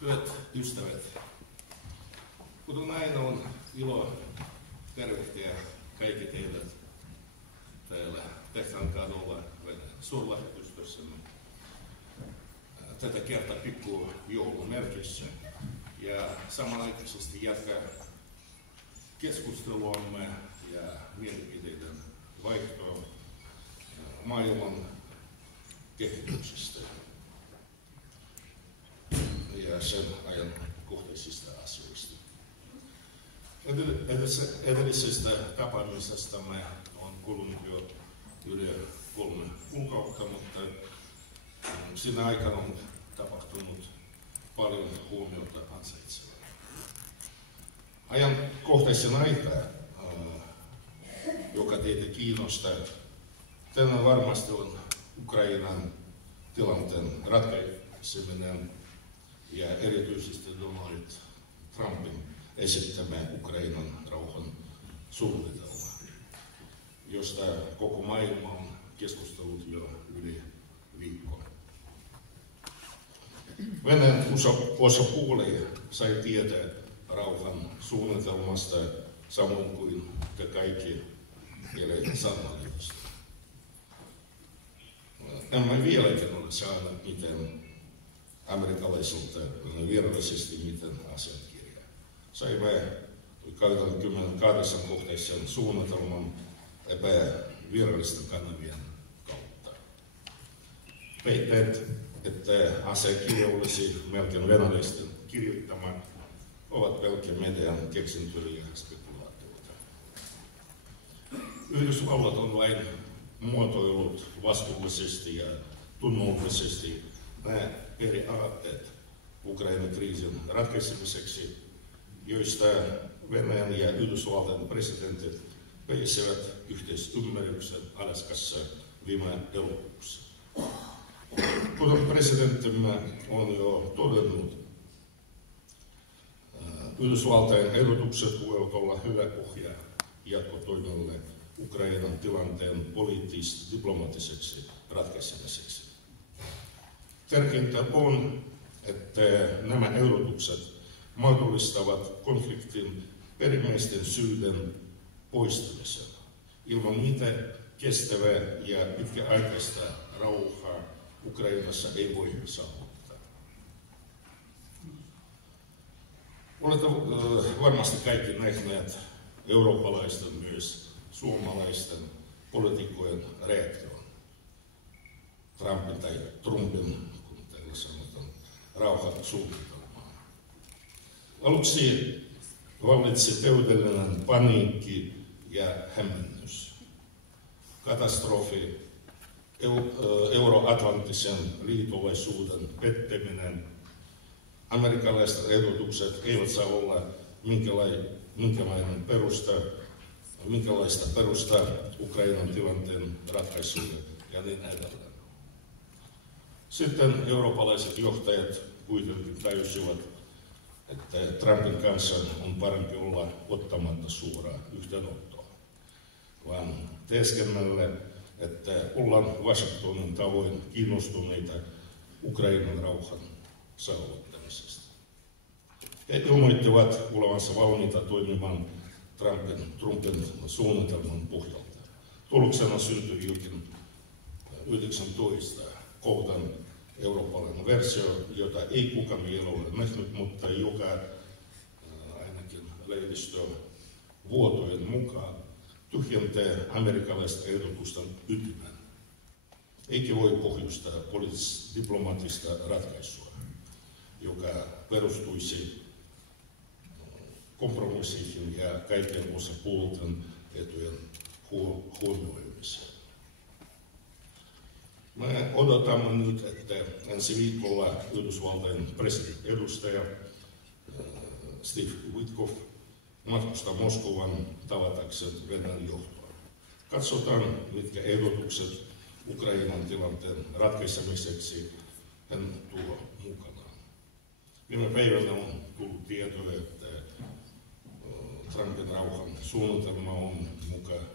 Hyvät ystävät, kuten aina on ilo tervehtiä kaikki teidät täällä Tehtaankadulla suurlähetystössämme tätä kertaa pikku joulun merkissä ja samanaikaisesti jatkaa keskusteluamme ja mielipiteiden vaihtoa maailman kehityksestä ja sen ajan kohteisista asioista. Edellisestä tapaamisestamme on kulunut jo yli 3 kuukautta, mutta siinä aikana on tapahtunut paljon huomiota ansaitsevaa. Ajankohtaisen aikaa, joka teitä kiinnostaa, tänään varmasti on Ukrainan tilanteen ratkaiseminen ja erityisesti Donald Trumpin esittämä Ukrainan rauhan suunnitelma, josta koko maailma on keskustellut jo yli viikkoa. Venäjän osapuoli sai tietää rauhan suunnitelmasta samoin kuin kaikki sanallisuudesta. Emme vieläkin ole saaneet mitään amerikkalaisilta virallisesti mitään asiakirjaa. Saimme 28 kohteisen suunnitelman epävirallisten kanavien kautta. Väitteet, että asiakirja olisi melkein venäläisten kirjoittama, ovat pelkkiä median keksintöjä ja spekulaatioita. Yhdysvallat on vain muotoillut vastuullisesti ja tunnollisesti nämä eri aloitteet Ukrainan kriisin ratkaisemiseksi, joista Venäjän ja Yhdysvaltain presidentit pääsivät yhteisymmärryksen Alaskassa viime elokuussa. Kuten presidenttimme on jo todennut, Yhdysvaltain ehdotukset voivat olla hyvä pohja jatkotoimille Ukrainan tilanteen poliittis-diplomaattiseksi ratkaisemiseksi. Tärkeintä on, että nämä ehdotukset mahdollistavat konfliktin perimmäisten syiden poistamisen. Ilman mitä kestävää ja pitkäaikaista rauhaa Ukrainassa ei voi saavuttaa. Olette varmasti kaikki nähneet eurooppalaisten myös suomalaisten poliitikkojen reaktion Trumpin, kun teillä sanotaan, rauhan suunnitelmaan. Aluksi vallitsi täydellinen paniikki ja hämmennys. Katastrofi, euroatlanttisen liitolaisuuden pettäminen, amerikkalaiset ehdotukset eivät saa olla minkälaista perustaa Ukrainan tilanteen ratkaisulle ja niin edelleen. Sitten eurooppalaiset johtajat kuitenkin tajusivat, että Trumpin kanssa on parempi olla ottamatta suoraa yhteenottoa, vaan teeskennellä, että ollaan Washingtonin tavoin kiinnostuneita Ukrainan rauhan saavuttamisesta. He ilmoittivat olevansa valmiita toimimaan Trumpin suunnitelman pohjalta. Tuloksena syntyi jokin 19 kohdan eurooppalainen versio, jota ei kukaan vielä ole nähnyt, mutta joka ainakin lehdistövuotojen mukaan tyhjentää amerikkalaisten ehdotusten ytimen, eikä voi pohjustaa poliittis-diplomaattista ratkaisua, joka perustuisi kompromissiin ja kaikkien osapuolten etujen huomioimiseen. Me odotamme nyt, että ensi viikolla Yhdysvaltain presidentti-edustaja Steve Witkoff matkustaa Moskovan tavatakseen Venäjän johtoa. Katsotaan, mitkä ehdotukset Ukrainan tilanteen ratkaisemiseksi hän tuo mukanaan. Viime päivänä on tullut tietoa, että Trumpin rauhan suunnitelma on mukaan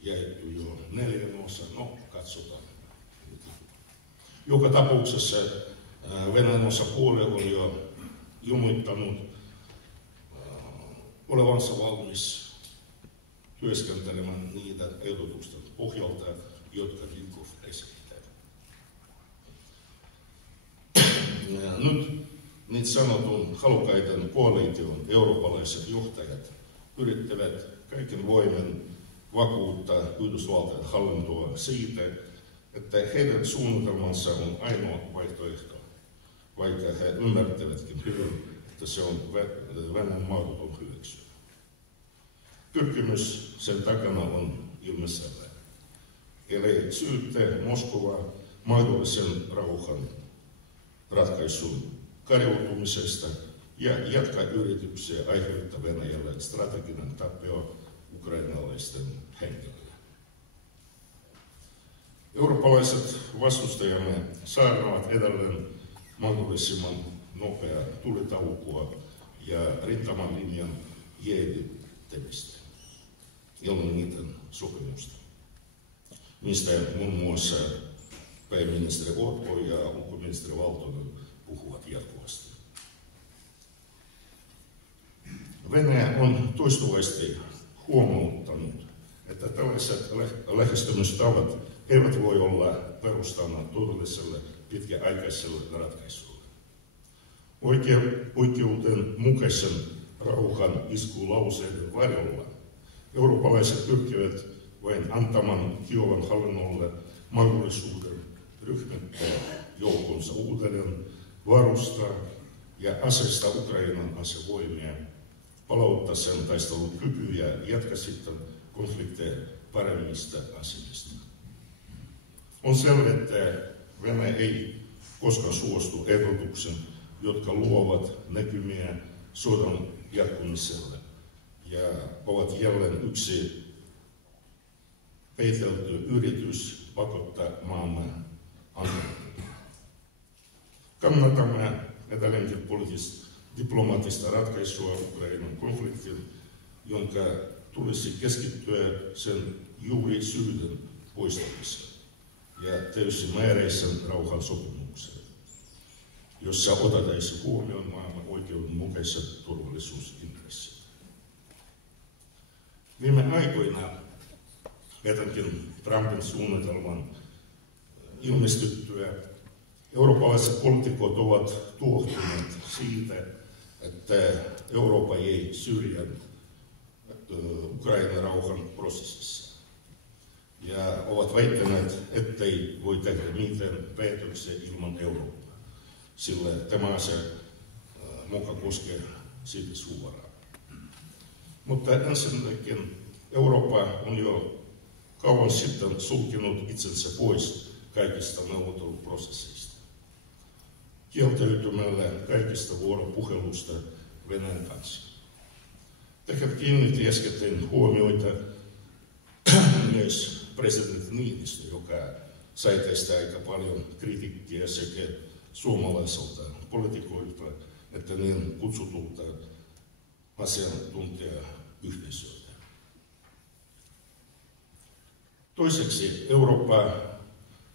jaettu jo 4 osaan. No, katsotaan. Joka tapauksessa Venäjän osapuoli on jo ilmoittanut olevansa valmis työskentelemään niitä ehdotusten pohjalta, jotka Rykov esittää. Nyt niin sanotun halukkaiden koalition eurooppalaiset johtajat yrittävät kaiken voimin vakuuttaa Yhdysvaltain hallintoa siitä, että heidän suunnitelmansa on ainoa vaihtoehto, vaikka he ymmärtävätkin hyvin, että se on Venäjän mahdoton hyväksyä. Pyrkimys sen takana on ilmiselvä. Eli syyttää Moskovaa mahdollisen rauhan ratkaisun kariutumisesta ja jatkaa yrityksiä aiheuttaa Venäjälle strateginen tappio ukrainalaisten henkilöille. Eurooppalaiset vastustajamme saarnaavat edelleen mahdollisimman nopeaa tulitaukoa ja rintamalinjan jäädyttämistä ilman niiden sopimusta, mistä muun muassa pääministeri Orpo ja ulkoministeri Valtonen puhuvat jatkuvasti. Venäjä on toistuvasti huomauttanut, että tällaiset lähestymistavat eivät voi olla perustana todelliselle pitkäaikaiselle ratkaisulle. Oikeuden mukaisen rauhan iskulauseiden varjolla eurooppalaiset pyrkivät vain antamaan Kiovan hallinnolle mahdollisuuden ryhmittää joukkonsa uudelleen, varustaa ja aseistaa Ukrainan asevoimia, palauttaa sen taistelukykyä ja jatkaa sitten konflikteja paremmista asemista. On selvä, että Venäjä ei koskaan suostu ehdotuksen, jotka luovat näkymiä sodan jatkumiselle ja ovat jälleen yksi peitelty yritys pakottaa maamme antamaan. Kannatamme edelleenkin diplomaattista ratkaisua Ukrainan konfliktiin, jonka tulisi keskittyä sen juurisyiden poistamiseen ja täysimääräisen rauhan sopimukseen, jossa otettaisiin huomioon maailman oikeudenmukaiset turvallisuusintressit. Viime aikoina, etenkin Trumpin suunnitelman ilmestyttyä, eurooppalaiset poliitikot ovat tuohtuneet siitä, että Eurooppa ei syrjää Ukrainan rauhan prosessissa. Ja ovat väittäneet, ettei voi tehdä mitään päätöksiä ilman Eurooppaa, sillä tämä asia muka koskee siitä suoraan. Mutta ensinnäkin Eurooppa on jo kauan sitten sulkenut itsensä pois kaikista neuvotteluprosesseista, kieltäytymällä kaikista vuoropuhelusta Venäjän kanssa. Tähän kiinnitti äsken huomioita myös presidentti Niinistö, joka sai tästä aika paljon kritiikkiä sekä suomalaiselta poliitikoilta että niin kutsutulta asiantuntijayhteisöltä. Toiseksi Eurooppa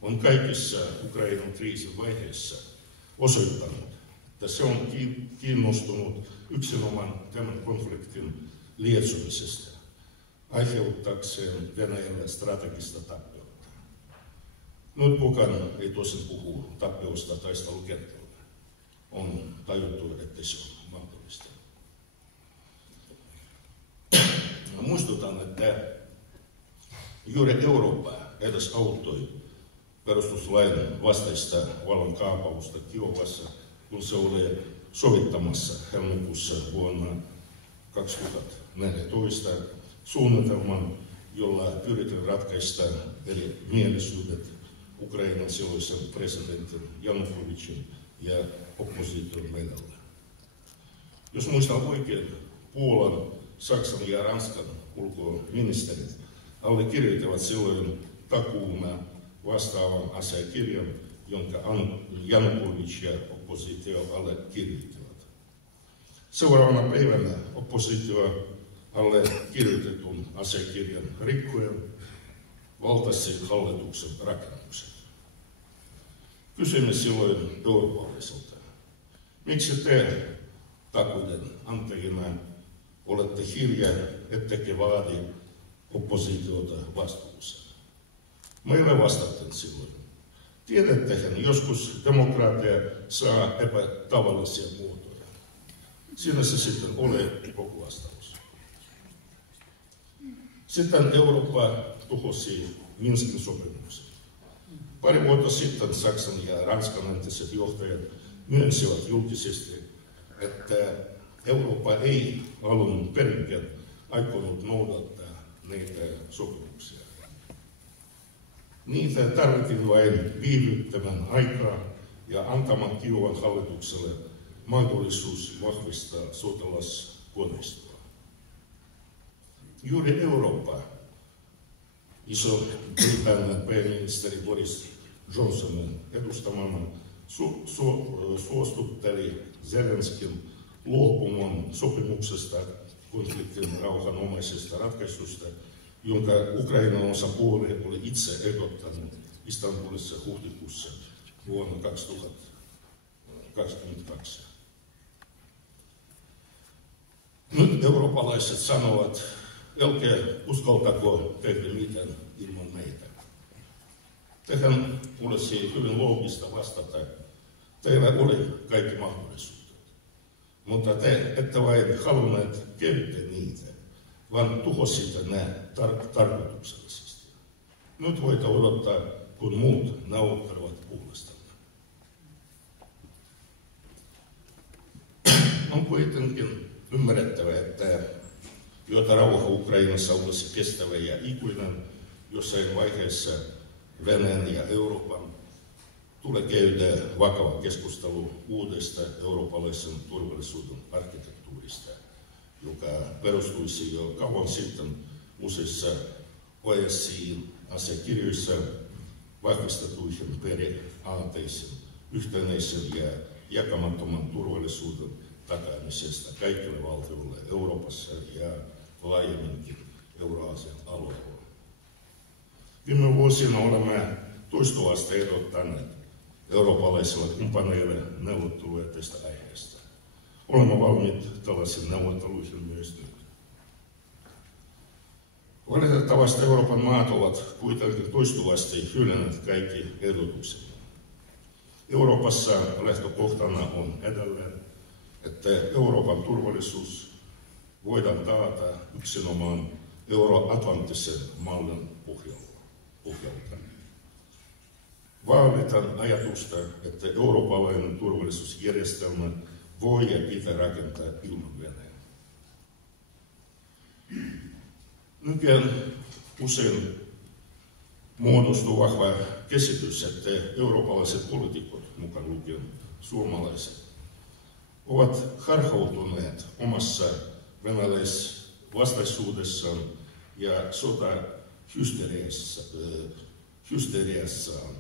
on kaikissa Ukrainan kriisin vaiheissa osoittanut, että se on kiinnostunut yksinomaan tämän konfliktin lietsomisesta, aiheuttaakseen Venäjälle strategista tappiota. Nyt kukaan ei tosin puhu tappiosta taistelukentällä. On tajuttu, että se on mahdollista. Muistutan, että juuri Eurooppa edes auttoi perustuslain vastaista vallankaappausta Kiovassa, kun se oli sovittamassa helmikuussa vuonna 2014 suunnitelman, jolla pyritään ratkaista eri mielisyydet Ukrainan silloisen presidentin Janukovytsin ja opposition välillä. Jos muistan oikein, Puolan, Saksan ja Ranskan ulkoministerit allekirjoittivat silloin takuuna vastaavan asiakirjan, jonka Janukovyts ja oppositio allekirjoittivat. Seuraavana päivänä oppositio allekirjoitetun asiakirjan rikkoen valtasi hallituksen rakennuksen. Kysymme silloin eurooppalaisilta, miksi te takuuden antajina olette hiljaa, ettekä vaadi oppositiota vastuuseen? Meille vastattiin silloin. Tiedättehän, joskus demokratia saa epätavallisia muotoja. Siinä se sitten oli koko vastaus. Sitten Eurooppa tuhosi Minskin sopimuksen. Pari vuotta sitten Saksan ja Ranskan entiset johtajat myönsivät julkisesti, että Eurooppa ei alun perinkään aikonut noudattaa näitä sopimuksia. Niitä tarvittiin vain viivyttämään aikaa ja antamaan Kiovan hallitukselle mahdollisuus vahvistaa sotilaskoneistoa. Juuri Eurooppa, Iso-Britannian pääministeri Boris Johnsonin edustamana suostutteli Zelenskin luopumaan sopimuksesta konfliktin rauhanomaisesta ratkaisusta, jonka Ukrainan osapuoli oli itse ehdottanut Istanbulissa huhtikuussa vuonna 2022. Nyt eurooppalaiset sanovat, älkää uskaltako tehdä mitään ilman meitä. Tähän olisi hyvin loogista vastata. Teillä oli kaikki mahdollisuudet, mutta te ette vain halunneet käyttää niitä, vaan tuhositte nämä tarkoituksellisesti. Nyt voitte odottaa, kun muut neuvottelevat puolestanne. On kuitenkin ymmärrettävä, että jotta rauha Ukrainassa olisi kestävä ja ikuinen, jossain vaiheessa Venäjän ja Euroopan tulee käydä vakava keskustelu uudesta eurooppalaisen turvallisuuden arkkitehtuurista, joka perustuisi jo kauan sitten useissa OSCE-asiakirjoissa vahvistettuihin periaatteisiin yhtenäisen ja jakamattoman turvallisuuden takaamisesta kaikille valtioille Euroopassa ja laajemminkin Euraasian alueella. Viime vuosina olemme toistuvasti ehdottaneet eurooppalaisille kumppaneille neuvotteluja tästä aiheesta. Olemme valmiit tällaisiin neuvotteluihin myös nyt. Valitettavasti Euroopan maat ovat kuitenkin toistuvasti hylänneet kaikki ehdotuksemme. Euroopassa lähtökohtana on edelleen, että Euroopan turvallisuus voidaan taata yksinomaan euroatlanttisen mallin pohjalta. Vaaditaan ajatusta, että eurooppalainen turvallisuusjärjestelmä voi ja pitää rakentaa ilman Venäjää. Nykyään usein muodostuu vahva käsitys, että eurooppalaiset poliitikot, mukaan lukien suomalaiset, ovat harhautuneet omassa venäläisvastaisuudessaan ja sotahysteriassaan.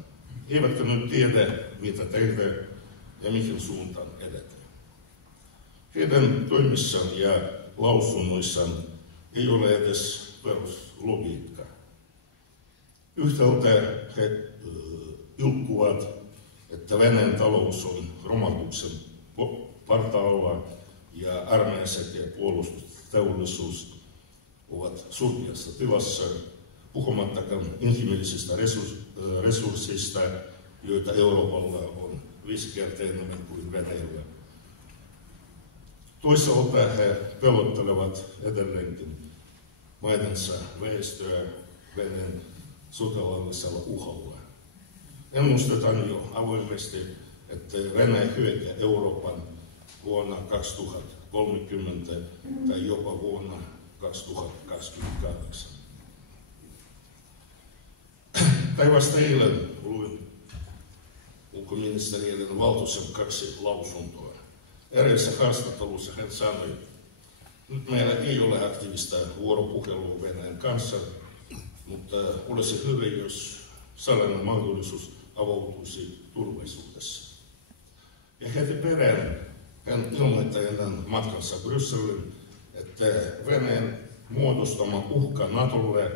Eivätkä nyt tiedä, mitä tehdä ja mihin suuntaan edetä. Heidän toimissaan ja lausunnoissaan ei ole edes peruslogiikkaa. Yhtäältä he ilkkuvat, että Venäjän talous on romahduksen partaalla ja armeija sekä puolustusteollisuus ovat surkeassa tilassa, puhumattakaan inhimillisistä resursseista, joita Euroopalla on 5 kertaa enemmän kuin Venäjällä. Toisaalta he pelottelevat edelleenkin maidensa väestöä Venäjän sotilaallisella uhalla. Ennustetaan jo avoimesti, että Venäjä hyökkää Euroopan vuonna 2030 tai jopa vuonna 2028. Tai vasta eilen luin ulkoministeri Elina Valtosen 2 lausuntoa. Erässä haastattelussa hän sanoi, nyt meillä ei ole aktiivista vuoropuhelua Venäjän kanssa, mutta olisi hyvä, jos sellainen mahdollisuus avautuisi tulevaisuudessa. Ja heti perään hän ilmoitti ennen matkansa Brysseliin, että Venäjän muodostama uhka NATOlle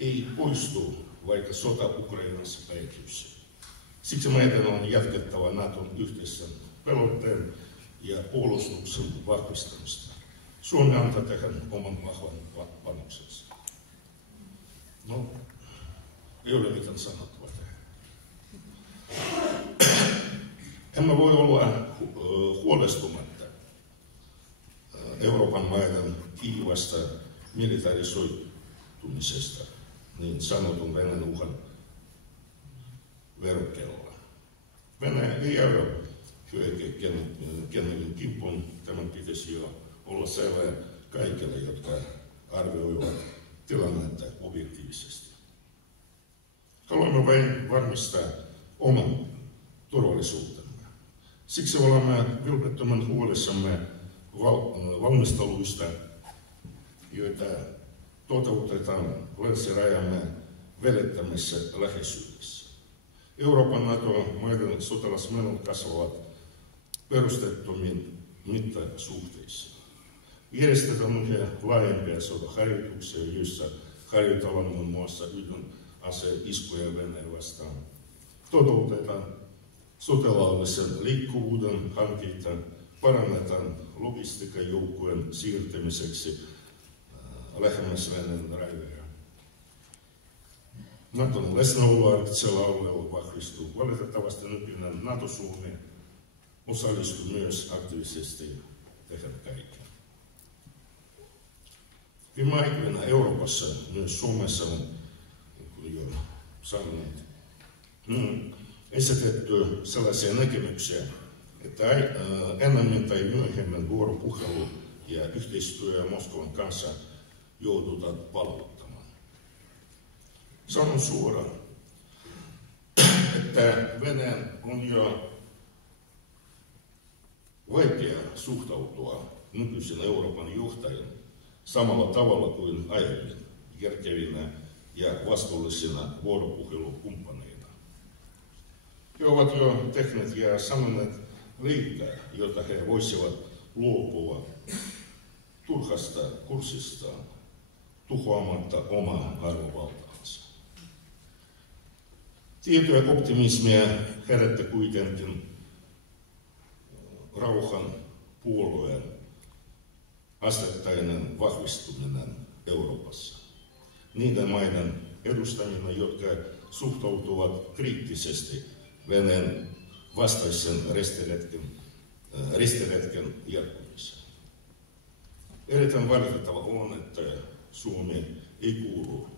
ei poistu, vaikka sota Ukrainassa päihyisi. Siksi meidän on jatkettava Naton yhteisen pelotteen ja puolustuksen vahvistamista. Suomi antaa tähän oman vahvan panoksensa. No, ei ole mitään sanottavaa tähän. Emme voi olla huolestumatta Euroopan maiden kiivasta militarisoitumisesta niin sanotun Venäjän uhan verukkeella. Venäjä ei aio hyökkää kenelläkin kimppuun. Tämän pitäisi jo olla selvä kaikille, jotka arvioivat tilannetta objektiivisesti. Haluamme vain varmistaa oman turvallisuutemme. Siksi olemme vilpittömän huolissamme valmisteluista, joita toteutetaan länsirajamme vedettämässä läheisyydessä. Euroopan NATO-maiden sotilasmenot kasvavat perustettomiin mittasuhteisiin. Järjestetään yhä laajempia sotaharjoituksia, joissa harjoitellaan muun muassa ydinase-iskuja Venäjää vastaan. Toteutetaan sotilaallisen liikkuvuuden hankkeita, parannetaan logistiikkajoukkojen siirtämiseksi lähemmäs Venäjän rajoja. Naton läsnäolo arktisella alueella vahvistuu. Valitettavasti nykyinen NATO-Suomi osallistuu myös aktiivisesti tähän kaikkeen. Viime aikoina Euroopassa, myös Suomessa on, jo sanonut, esitetty sellaisia näkemyksiä, että enemmän tai myöhemmin vuoropuhelu ja yhteistyö Moskovan kanssa joudutaan palauttamaan. Sanon suoraan, että Venäjän on jo vaikea suhtautua nykyisen Euroopan johtajien samalla tavalla kuin aiemmin järkevinä ja vastuullisina vuoropuhelukumppaneina. He ovat jo tehneet ja sanoneet liikaa, jota he voisivat luopua turhasta kurssistaan tuhoamatta omaa arvovaltaansa. Tiettyä optimismia herättää kuitenkin rauhan puolueen asteittainen vahvistuminen Euroopassa. Niiden maiden edustajina, jotka suhtautuvat kriittisesti Venäjän vastaisen ristiretken jatkumiseen. Erittäin valitettava on, että Suomi ei kuulu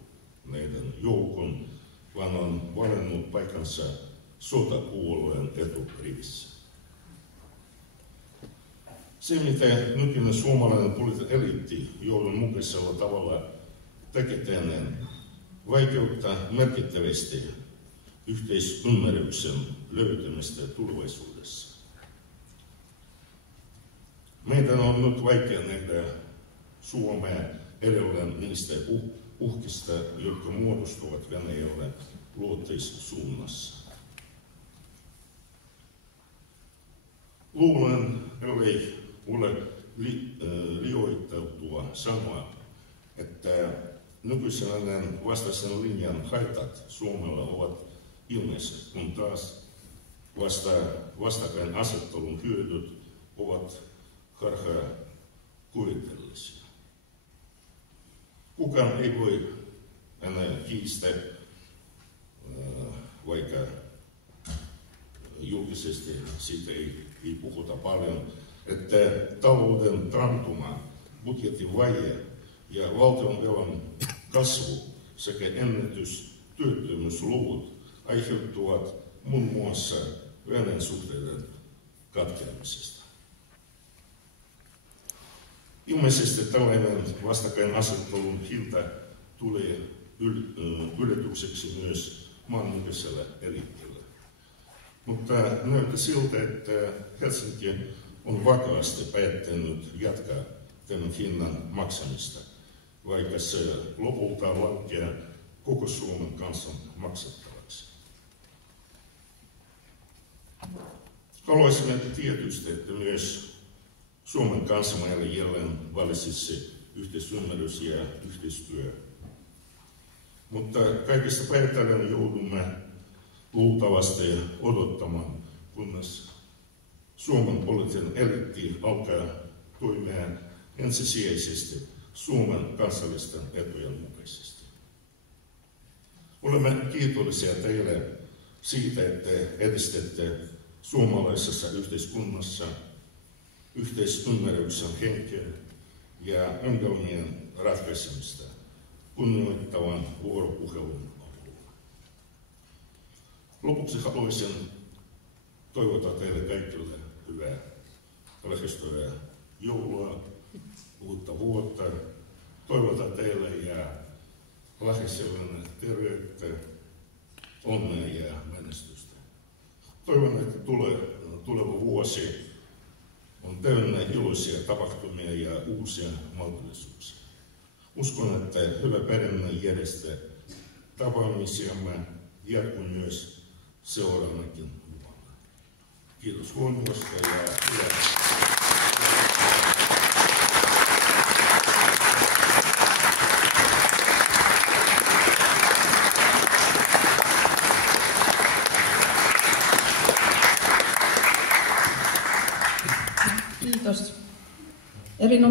meidän joukon, vaan on valinnut paikansa sotapuolueen eturivissä. Se, mitä nykyinen suomalainen poliittinen eliitti johdonmukaisella tavalla tekee, vaikeuttaa merkittävästi yhteisymmärryksen löytämistä tulevaisuudessa. Meidän on nyt vaikea nähdä Suomea edelleen niistä uhkista, jotka muodostuvat Venäjälle luoteissuunnassa. Luulen, ellei ole liioiteltua sanoa, että nykyisen vastaisen linjan haitat Suomella ovat ilmeiset, kun taas vastakkainasettelun hyödyt ovat harhaa kuvitteellisia. Kukaan ei voi enää kiistää, vaikka julkisesti siitä ei puhuta paljon, että talouden taantuma, budjetin vaje ja valtionvelan kasvu sekä ennätystyöttömyysluvut aiheutuvat muun muassa Venäjän suhteiden katkeamisesta. Ilmeisesti tällainen vastakkainasettelun hinta tulee yllätykseksi myös maannykyiselle eliitille. Mutta näyttää siltä, että Helsinki on vakaasti päättänyt jatkaa tämän hinnan maksamista, vaikka se lopulta lankeaa koko Suomen kansan maksettavaksi. Haluaisimme tietysti, että myös Suomen kansanmaille jälleen valisisi yhteisymmärrys ja yhteistyö. Mutta kaikista päätellen joudumme luultavasti odottamaan, kunnes Suomen poliittinen eliitti alkaa toimia ensisijaisesti Suomen kansallisten etujen mukaisesti. Olemme kiitollisia teille siitä, että edistätte suomalaisessa yhteiskunnassa yhteisymmärryksen henkeä ja ongelmien ratkaisemista kunnioittavan vuoropuhelun avulla. Lopuksi haluaisin toivottaa teille kaikille hyvää lähestyvää joulua, uutta vuotta. Toivotan teille ja läheisillenne terveyttä, onnea ja menestystä. Toivon, että tuleva vuosi on täynnä iloisia tapahtumia ja uusia mahdollisuuksia. Uskon, että hyvä perinnö järjestää tapaamisiamme jatkuu myös seuraavanakin vuonna. Kiitos huomiosta ja Kiitos. Erinomainen.